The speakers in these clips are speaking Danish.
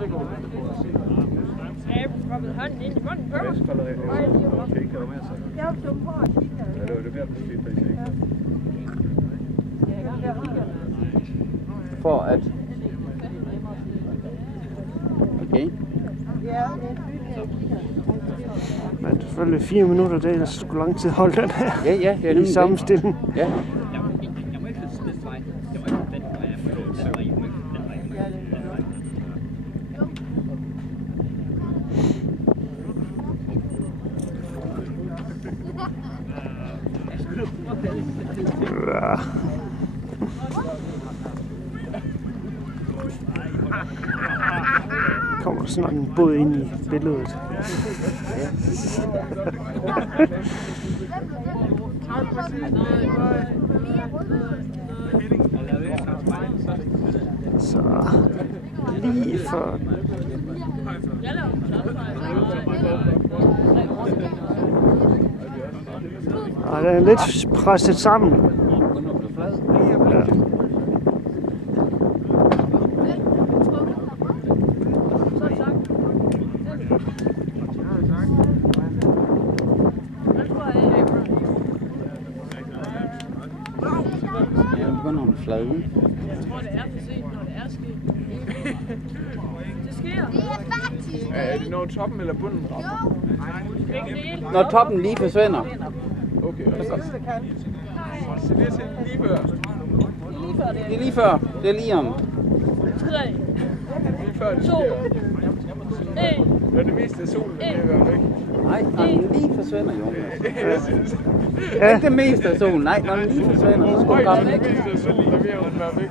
Jeg proppede hånden ind i munden på mig. Jeg var dum på at kigge. Ja, det var det mere præcis, der ikke. For at... Okay. Men selvfølgelig 4 minutter, det er sgu lang tid holde den her. Ja, ja, det er i samme stilling. Ja. Kommer der snart en båd ind i billedet. Så lige før. Og den er lidt presset sammen. Ja. Jeg tror, det er for sent, når det er sket. Det sker. Det er faktisk. Er det når toppen eller bunden rammer? Når toppen lige forsvinder. Okay, og så det er til lige før. Det er lige før. Det er lige om. 3, Lige før det 2, sker. 1. Det er det meste af solen, der vil være væk. Nej, når den lige forsvinder, Jonas. Ikke det meste af solen. Nej, når den lige forsvinder, så skulle komme. Det meste af solen, der vil være væk.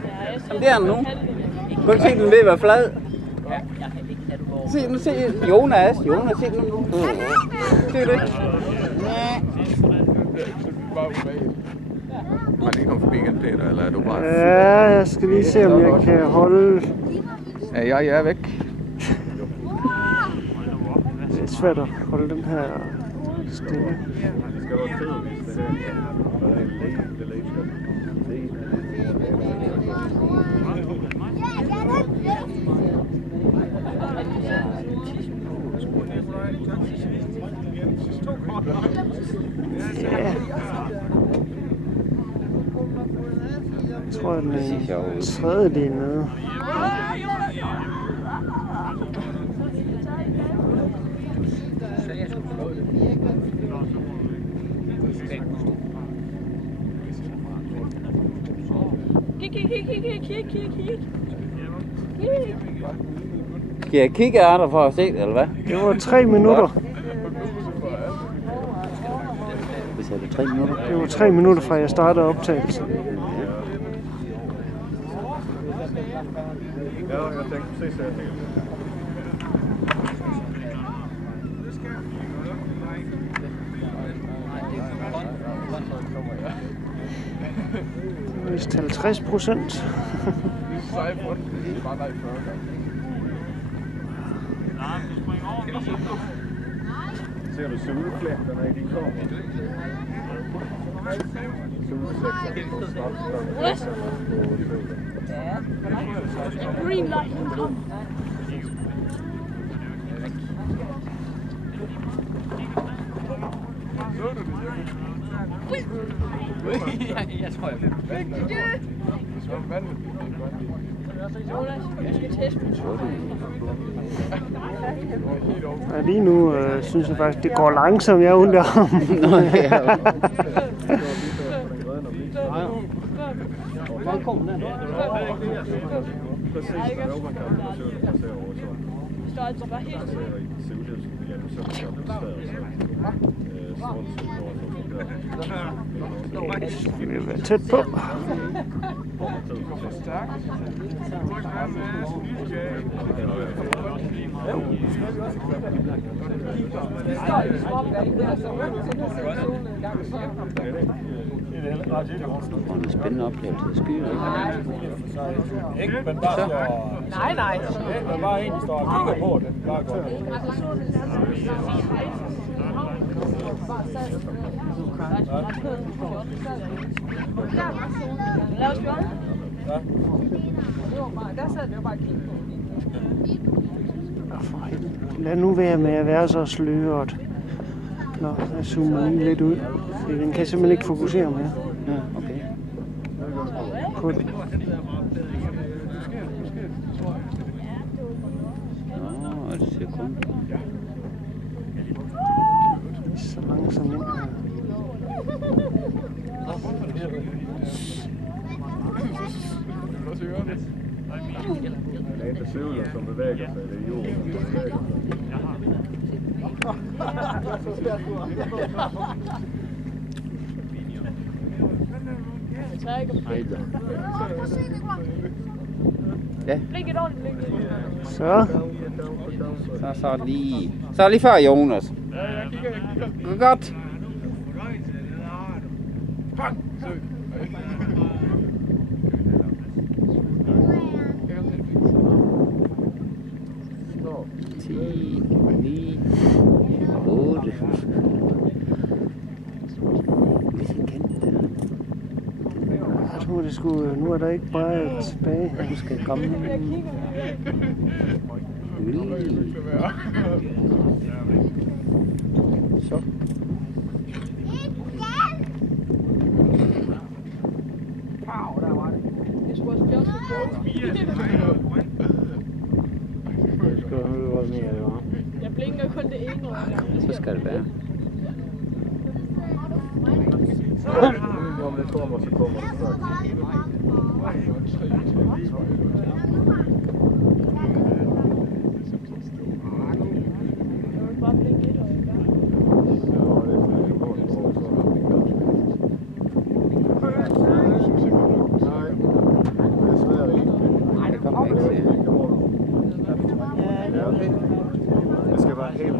Jamen, det er den nu. Kan du se, den ved at være flad? Se, nu se Jonas. Jonas, se den nu. Se det. Bare ubehageligt. Man ikke komme forbi igen, Peter, eller er du bare... Ja, jeg skal lige se, om jeg kan holde... Ja, jeg er væk. Det er svært at holde den her stille. Det skal være fedt, hvis det Ja. Jeg tror, den er tredje lige nede. Kig. Skal jeg kigge af dig for at se det, eller hvad? Det var 3 minutter. Hvis jeg det 3 minutter? Det var 3 minutter fra jeg startede optagelsen. Ja, jeg tænkte præcis, at jeg tænkte. Vist 50%. Ser du solflægterne i din kår? Green light income. Jeg tror, jeg Ja, lige nu synes jeg faktisk, det går langsomt, jeg er under ham. Hvor kom den? Står altså bare helt Vi vil være tæt på. Og en spændende oplevelse af skyer. ikke, men bare står... Nej. Ikke, men bare en, der står og kigger på det. Bare godt. Lad os gøre det. Ja. Der sad vi jo bare og kiggede på. Lad nu være med at være så sløret. Nå, jeg zoomer lige lidt ud. Fordi den kan simpelthen ikke fokusere mere. Ja, okay. På den. Nå, det ser kun. Så langsomt ind her. Det er ikke søvler, som bevæger sig. Det er jorden, som bevæger Ja. Blink et ordentligt blink. Så. Så lige. Så lige før Jonas. Godt. Så. 10, 9, 8. Jeg tror, det skulle... Nu er der ikke bare tilbage. Du skal komme. Så. This was just a joke. Jeg blinker kun det ene øje. Så skal det være. Om det kommer, så kommer det straks. Jeg vil bare blinke et øje. Nej, det kommer ikke til. Det skal være helt